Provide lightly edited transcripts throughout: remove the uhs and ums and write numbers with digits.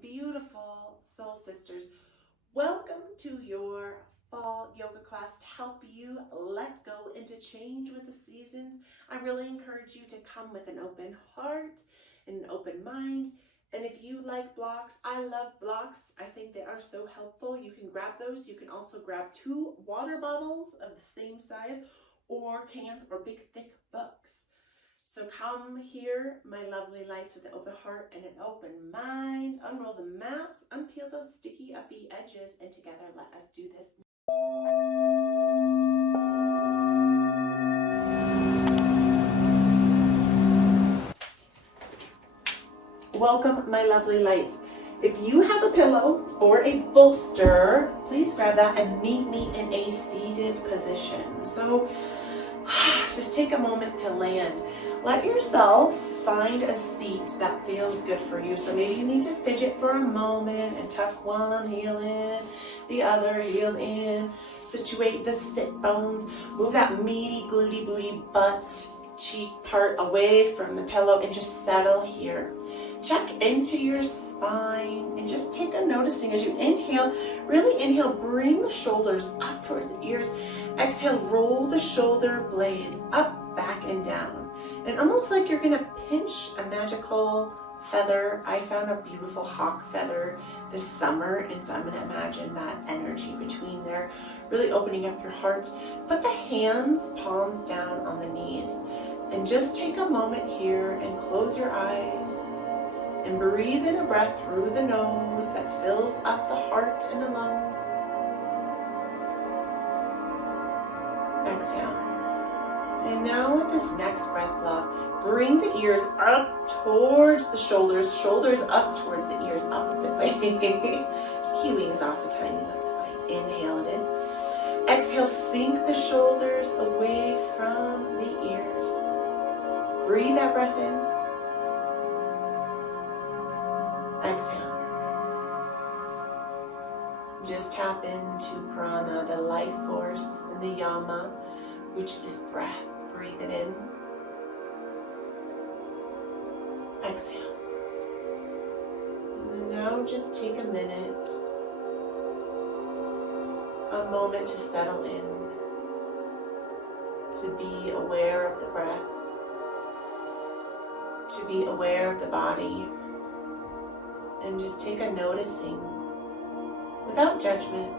beautiful soul sisters. Welcome to your fall yoga class to help you let go and to change with the seasons. I really encourage you to come with an open heart and an open mind. And if you like blocks, I love blocks. I think they are so helpful. You can grab those. You can also grab 2 water bottles of the same size or cans or big thick books. So come here, my lovely lights, with an open heart and an open mind. Unroll the mats, unpeel those sticky uppy edges, and together let us do this. Welcome, my lovely lights. If you have a pillow or a bolster, please grab that and meet me in a seated position. So just take a moment to land. Let yourself find a seat that feels good for you. So maybe you need to fidget for a moment and tuck one heel in, the other heel in. Situate the sit bones. Move that meaty, glutey, booty, butt, cheek part away from the pillow and just settle here. Check into your spine and just take a noticing as you inhale. Really inhale, bring the shoulders up towards the ears. Exhale, roll the shoulder blades up, back, and down. And almost like you're gonna pinch a magical feather. I found a beautiful hawk feather this summer, and so I'm gonna imagine that energy between there, really opening up your heart. Put the hands, palms down on the knees, and just take a moment here and close your eyes. And breathe in a breath through the nose that fills up the heart and the lungs. Exhale. And now with this next breath, love, bring the ears up towards the shoulders, shoulders up towards the ears, opposite way. Keying is off a tiny, that's fine. Inhale it in. Exhale, sink the shoulders away from the ears. Breathe that breath in. Exhale. Just tap into prana, the life force, and the yama, which is breath. Breathe it in. Exhale. And now just take a minute, a moment to settle in, to be aware of the breath, to be aware of the body. And just take a noticing, without judgment.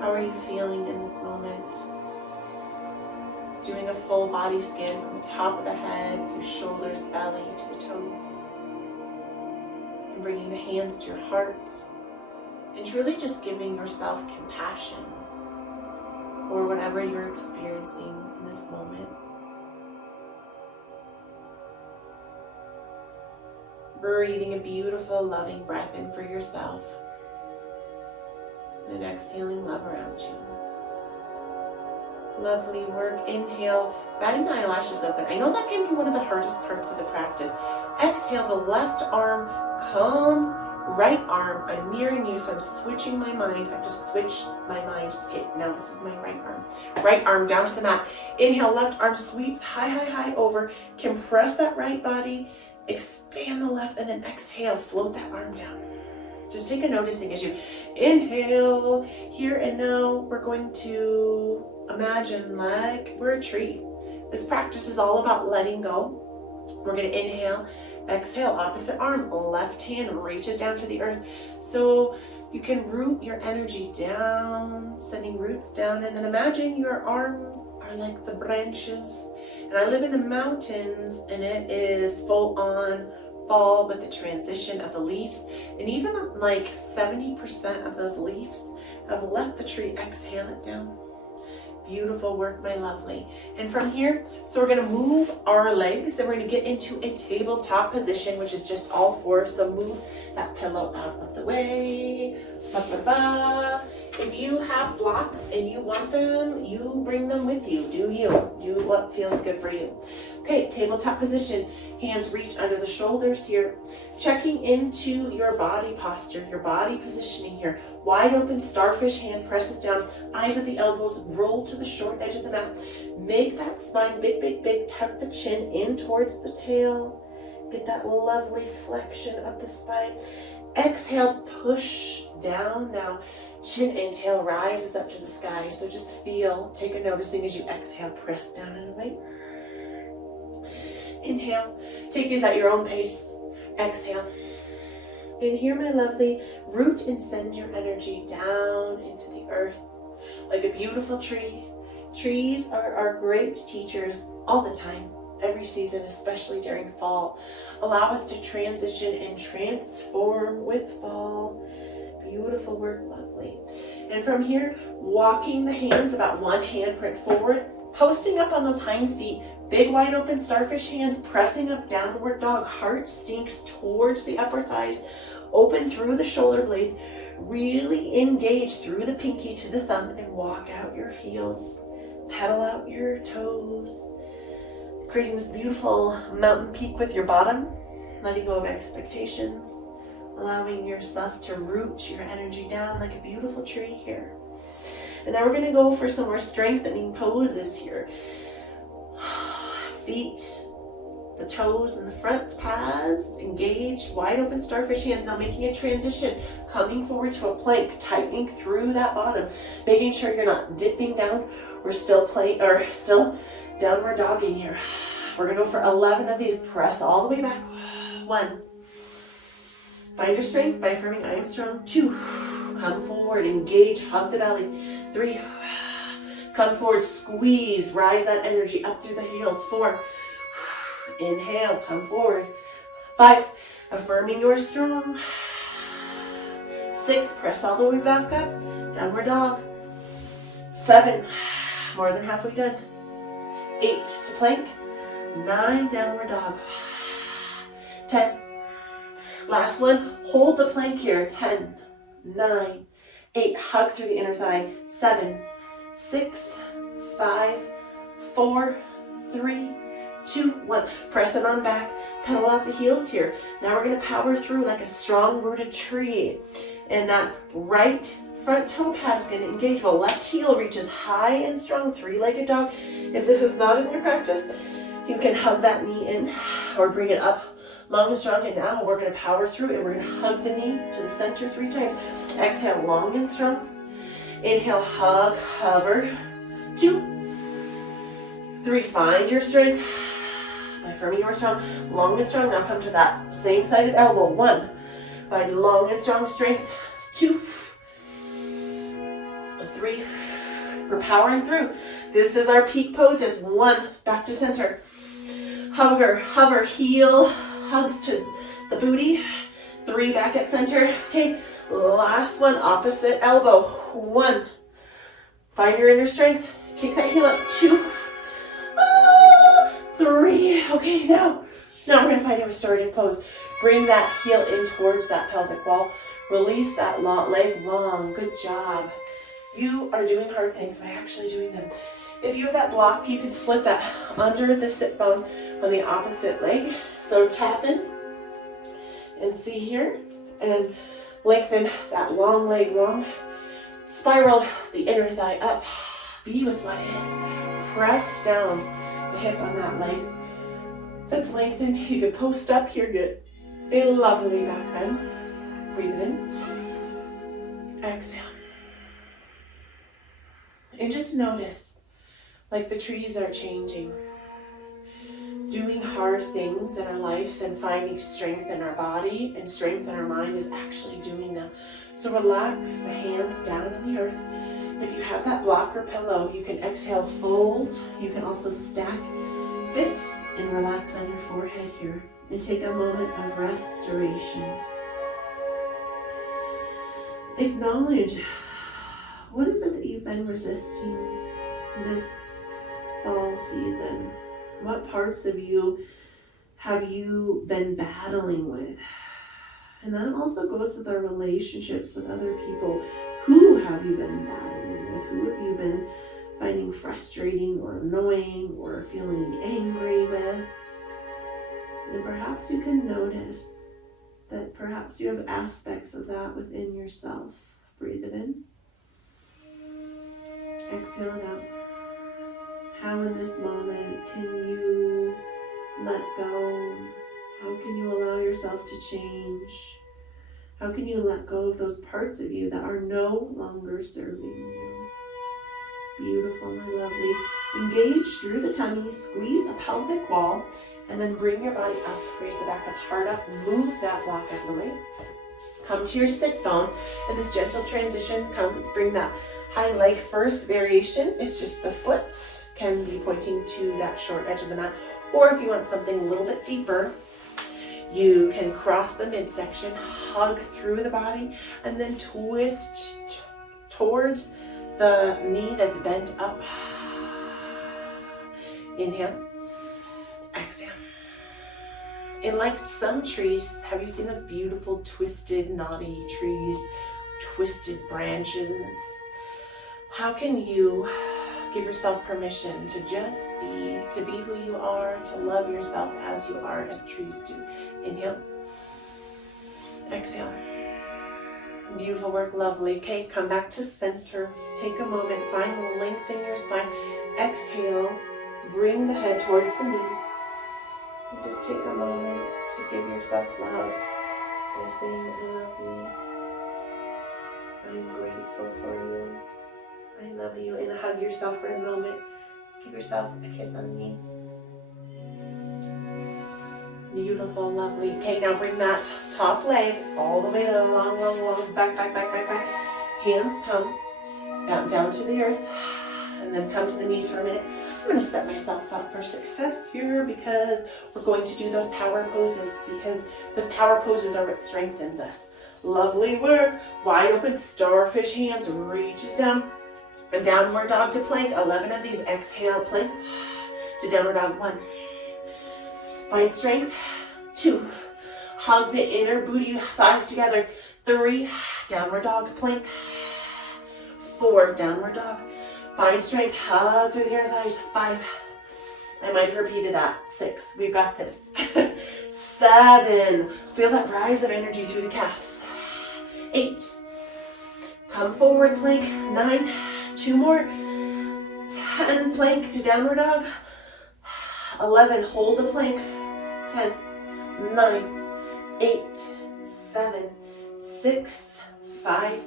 How are you feeling in this moment? Doing a full body scan from the top of the head, through shoulders, belly, to the toes. And bringing the hands to your heart. And truly just giving yourself compassion for whatever you're experiencing in this moment. Breathing a beautiful, loving breath in for yourself. And exhaling love around you. Lovely work. Inhale, batting the eyelashes open. I know that can be one of the hardest parts of the practice. Exhale, the left arm comes, right arm. I'm nearing you, so I'm switching my mind. I have to switch my mind. Okay, now this is my right arm. Right arm down to the mat. Inhale, left arm sweeps high, high, high over. Compress that right body. Expand the left, and then exhale, float that arm down. Just take a noticing as you inhale. Here and now, we're going to imagine like we're a tree. This practice is all about letting go. We're going to inhale, exhale, opposite arm, left hand reaches down to the earth. So you can root your energy down, sending roots down, and then imagine your arms are like the branches. And I live in the mountains, and it is full on fall with the transition of the leaves. And even like 70% of those leaves have left the tree. Exhale it down. Beautiful work, my lovely. And from here, so we're gonna move our legs, and we're gonna get into a tabletop position, which is just all fours. So move that pillow out of the way. Ba, ba, ba. If you have blocks and you want them, you bring them with you. Do you. Do what feels good for you. Okay, tabletop position. Hands reach under the shoulders here. Checking into your body posture, your body positioning here. Wide open starfish, hand presses down, eyes at the elbows, roll to the short edge of the mat. Make that spine big, big, big. Tuck the chin in towards the tail. Get that lovely flexion of the spine. Exhale, push down. Now, chin and tail rises up to the sky. So just feel, take a noticing as you exhale, press down and away. Inhale, take these at your own pace. Exhale. And here, my lovely, root and send your energy down into the earth like a beautiful tree. Trees are our great teachers all the time, every season, especially during fall. Allow us to transition and transform with fall. Beautiful work, lovely. And from here, walking the hands about one handprint forward, posting up on those hind feet, big wide open starfish hands, pressing up, downward dog. Heart sinks towards the upper thighs, open through the shoulder blades. Really engage through the pinky to the thumb and walk out your heels. Pedal out your toes. Creating this beautiful mountain peak with your bottom. Letting go of expectations. Allowing yourself to root your energy down like a beautiful tree here. And now we're going to go for some more strengthening poses here. Feet, the toes and the front pads engaged, wide open starfish hand. Now making a transition, coming forward to a plank, tightening through that bottom, making sure you're not dipping down. We're still still downward dogging here. We're gonna go for 11 of these. Press all the way back. 1. Find your strength by affirming I am strong. 2. Come forward, engage, hug the belly. 3. Come forward, squeeze, rise that energy up through the heels. 4. Inhale, come forward. 5. Affirming you're strong. 6. Press all the way back up. Downward dog. 7. More than halfway done. 8. To plank. 9. Downward dog. 10. Last one. Hold the plank here. 10. 9. 8. Hug through the inner thigh. 7. 6. 5. 4. 3. 2, 1. Press it on back. Pedal out the heels here. Now we're going to power through like a strong rooted tree. And that right front toe pad is going to engage while left heel reaches high and strong, 3-legged dog. If this is not in your practice, you can hug that knee in or bring it up long and strong. And now we're going to power through it. We're going to hug the knee to the center 3 times. Exhale, long and strong. Inhale, hug, hover. 2, 3. Find your strength. By affirming you are strong, long and strong. Now come to that same sided elbow. 1. Find long and strong strength. 2. 3. We're powering through. This is our peak poses. 1. Back to center. Hover, heel, hugs to the booty. 3. Back at center. Okay, last one, opposite elbow. 1. Find your inner strength. Kick that heel up. 2. 3. Okay, now we're going to find a restorative pose. Bring that heel in towards that pelvic wall. Release that leg long. Good job. You are doing hard things by actually doing them. If you have that block, you can slip that under the sit bone on the opposite leg. So tap in and see here and lengthen that long leg long. Spiral the inner thigh up. Be with what is. Press down the hip on that leg. That's lengthened. You can post up here, get a lovely back bend. Breathe in. Exhale. And just notice, like the trees are changing. Doing hard things in our lives and finding strength in our body and strength in our mind is actually doing them. So relax the hands down on the earth. If you have that block or pillow, you can exhale, fold. You can also stack fists and relax on your forehead here and take a moment of restoration. Acknowledge, what is it that you've been resisting this fall season? What parts of you have you been battling with? And that also goes with our relationships with other people. Who have you been battling with? Who have you been finding frustrating or annoying or feeling angry with? And perhaps you can notice that perhaps you have aspects of that within yourself. Breathe it in. Exhale it out. How in this moment can you let go? How can you allow yourself to change? How can you let go of those parts of you that are no longer serving you? Beautiful, my lovely. Engage through the tummy, squeeze the pelvic wall, and then bring your body up. Raise the back up, heart up, move that block out of the way. Come to your sit bone, and this gentle transition comes. Bring that high leg first. Variation is just the foot can be pointing to that short edge of the mat, or if you want something a little bit deeper, you can cross the midsection, hug through the body, and then twist towards the knee that's bent up. Inhale, exhale. And like some trees, have you seen those beautiful twisted, knotty trees, twisted branches? How can you give yourself permission to just be who you are, to love yourself as you are, as trees do? Inhale, exhale. Beautiful work, lovely. Okay, come back to center. Take a moment, find length in your spine. Exhale, bring the head towards the knee. And just take a moment to give yourself love by saying, I love you. I'm grateful for you. I love you. And hug yourself for a moment. Give yourself a kiss on the knee. Beautiful, lovely. Okay, now bring that top leg all the way long, back. Hands come down to the earth, and then come to the knees for a minute. I'm going to set myself up for success here because we're going to do those power poses, because those power poses are what strengthens us. Lovely work. Wide open starfish hands, reaches down. A downward dog to plank. 11 of these. Exhale, plank to downward dog. 1. Find strength. 2. Hug the inner booty thighs together. 3. Downward dog, plank. 4. Downward dog. Find strength. Hug through the inner thighs. 5. I might have repeated that. 6. We've got this. 7. Feel that rise of energy through the calves. 8. Come forward, plank. 9. 2 more. 10. Plank to downward dog. 11. Hold the plank. 10, 9, 8, 7, 6, 5.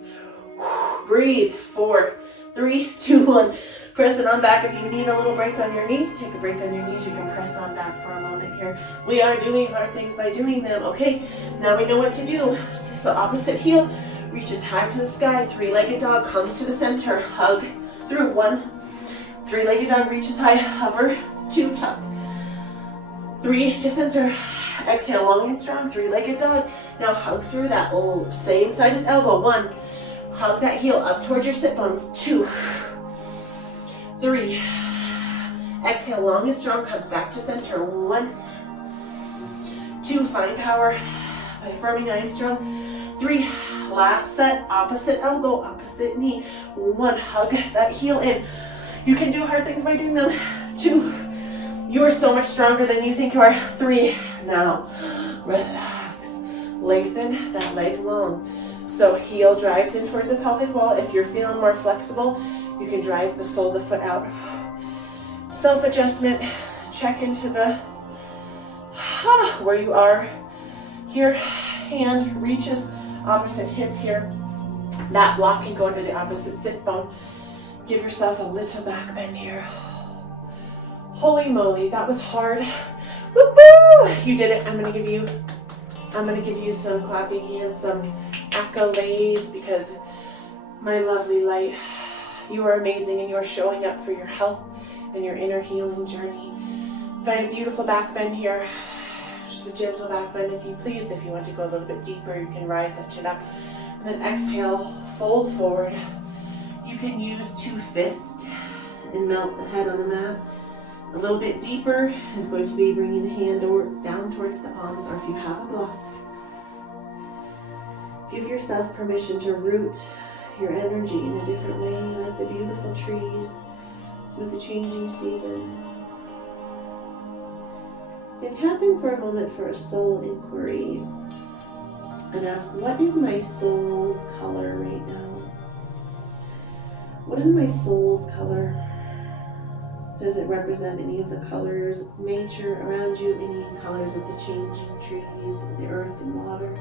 Breathe. 4, 3, 2, 1. Press it on back. If you need a little break on your knees, take a break on your knees. You can press on back for a moment here. We are doing hard things by doing them. Okay, now we know what to do. So opposite heel reaches high to the sky. 3-legged dog comes to the center. Hug through. 1. 3-legged dog reaches high. Hover. 2. Tuck. 3 to center. Exhale, long and strong. 3-legged dog. Now hug through that same sided elbow. 1. Hug that heel up towards your sit bones. 2. 3. Exhale, long and strong. Comes back to center. 1. 2. Find power by affirming I am strong. 3. Last set. Opposite elbow, opposite knee. 1. Hug that heel in. You can do hard things by doing them. 2. You are so much stronger than you think you are. 3. Now, relax. Lengthen that leg long. So heel drives in towards the pelvic wall. If you're feeling more flexible, you can drive the sole of the foot out. Self-adjustment. Check into the where you are. Here, hand reaches opposite hip here. That block can go into the opposite sit bone. Give yourself a little back bend here. Holy moly, that was hard. Woo-hoo! You did it. I'm gonna give you some clapping hands, some accolades, because my lovely light, you are amazing and you are showing up for your health and your inner healing journey. Find a beautiful back bend here. Just a gentle back bend if you please. If you want to go a little bit deeper, you can rise that chin up. And then exhale, fold forward. You can use 2 fists and melt the head on the mat. A little bit deeper is going to be bringing the hand down towards the palms, or if you have a block. Give yourself permission to root your energy in a different way, like the beautiful trees with the changing seasons. And tap in for a moment for a soul inquiry and ask, what is my soul's color right now? What is my soul's color? Does it represent any of the colors of nature around you? Any colors of the changing trees, or the earth and water?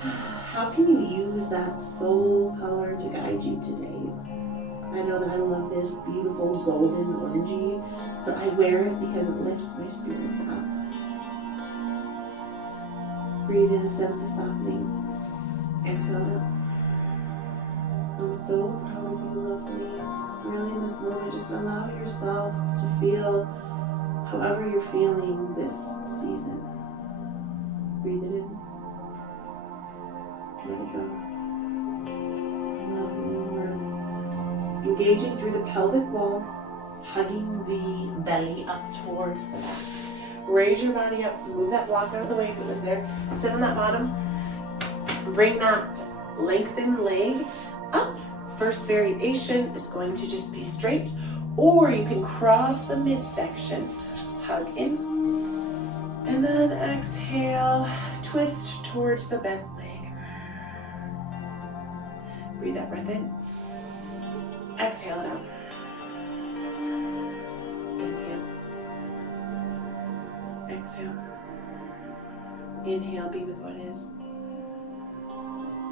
How can you use that soul color to guide you today? I know that I love this beautiful golden orangey, so I wear it because it lifts my spirits up. Breathe in a sense of softening. Exhale it up. I'm so proud of you, lovely. Really in this moment, just allow yourself to feel however you're feeling this season. Breathe it in. Let it go. Love more. Engaging through the pelvic wall, hugging the belly up towards the back. Raise your body up, move that block out of the way if it was there. Sit on that bottom. Bring that lengthened leg up. First variation is going to just be straight, or you can cross the midsection. Hug in, and then exhale, twist towards the bent leg. Breathe that breath in. Exhale it out. Inhale. Exhale. Inhale, be with what is.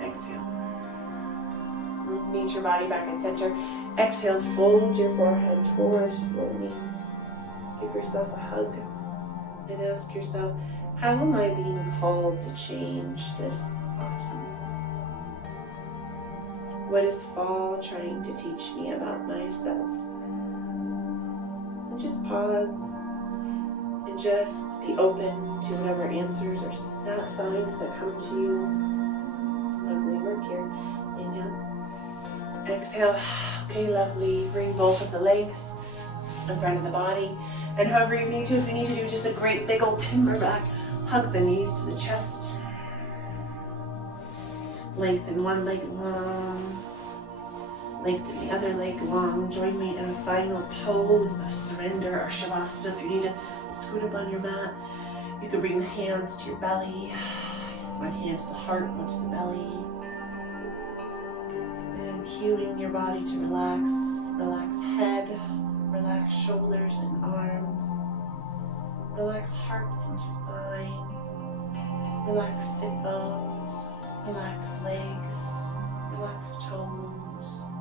Exhale. Meet your body back in center. Exhale, fold your forehead towards your knee. Give yourself a hug and ask yourself, how am I being called to change this autumn? What is fall trying to teach me about myself? And just pause and just be open to whatever answers or signs that come to you. Lovely work here. Inhale. Exhale. Okay, lovely. Bring both of the legs in front of the body. And however you need to, if you need to do just a great big old timber back, hug the knees to the chest. Lengthen one leg long. Lengthen the other leg long. Join me in a final pose of surrender or savasana. If you need to scoot up on your mat, you can bring the hands to your belly. One hand to the heart, one to the belly. And cueing your body to relax. Relax head, relax shoulders and arms. Relax heart and spine. Relax sit bones. Relax legs. Relax toes.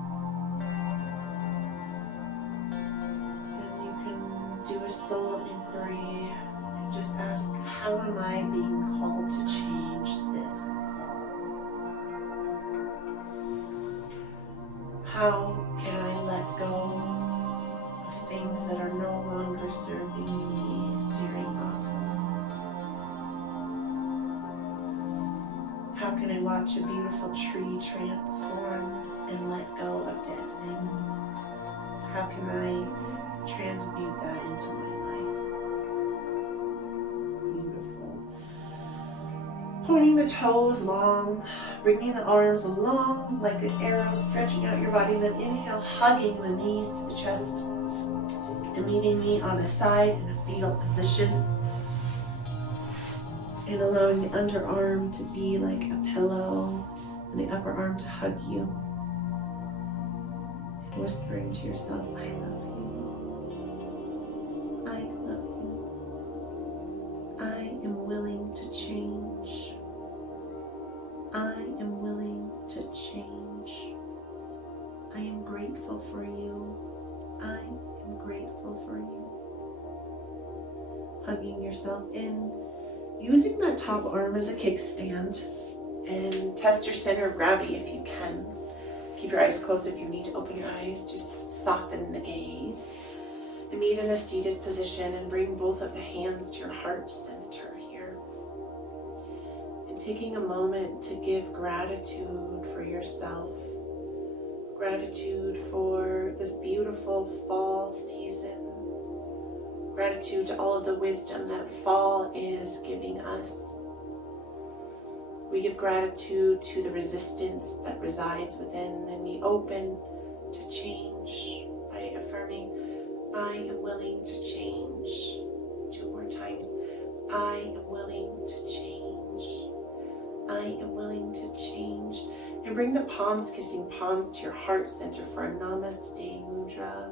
And you can do a soul inquiry and just ask, how am I being called to change this fall? How can I let go of things that are no longer serving me during autumn? How can I watch a beautiful tree transform and let go of dead things? How can I transmute that into my life? Beautiful. Pointing the toes long, bringing the arms along like an arrow, stretching out your body. Then inhale, hugging the knees to the chest and meeting me on the side in a fetal position. And allowing the underarm to be like a pillow and the upper arm to hug you. And whispering to yourself, I love you. I love you. I am willing to change. I am willing to change. I am grateful for you. I am grateful for you. Hugging yourself in. Using that top arm as a kickstand, and test your center of gravity if you can. Keep your eyes closed if you need to open your eyes. Just soften the gaze. And meet in a seated position and bring both of the hands to your heart center here. And taking a moment to give gratitude for yourself. Gratitude for this beautiful fall season. Gratitude to all of the wisdom that fall is giving us. We give gratitude to the resistance that resides within, and we open to change by affirming, I am willing to change. 2 more times. I am willing to change. I am willing to change. And bring the palms kissing palms to your heart center for a Namaste Mudra.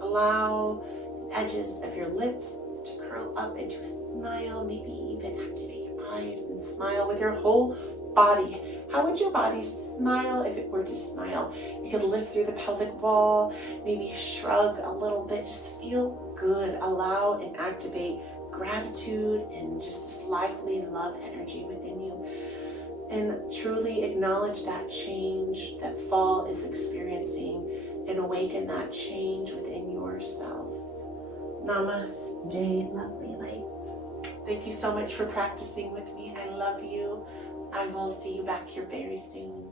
Allow the edges of your lips to curl up into a smile. Maybe even activate your eyes and smile with your whole body. How would your body smile if it were to smile? You could lift through the pelvic wall, maybe shrug a little bit, just feel good. Allow and activate gratitude and just this lively love energy within you. And truly acknowledge that change that fall is experiencing and awaken that change within yourself. Namaste, lovely light. Thank you so much for practicing with me. I love you. I will see you back here very soon.